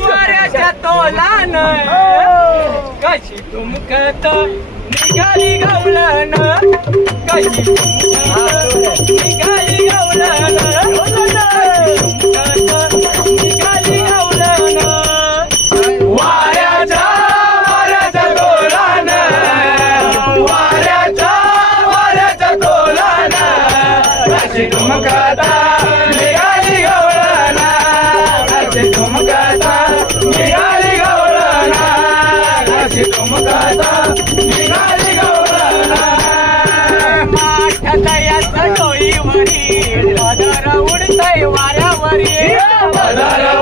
वाऱ्याच्या तोलान कशी तुमकत निघाली गवळण कशी तुमकत निघाली गवळण निघाली गवळण वाऱ्याच्या तोलान वाऱ्याच्या तोलान कशी तुमकत निघाली गवळण कशी तुमकत निघाली गवळण कशी तुमकत निघाली गवळण माठकयाच डोईवरी पदर उडतय वाऱ्यावरी पदर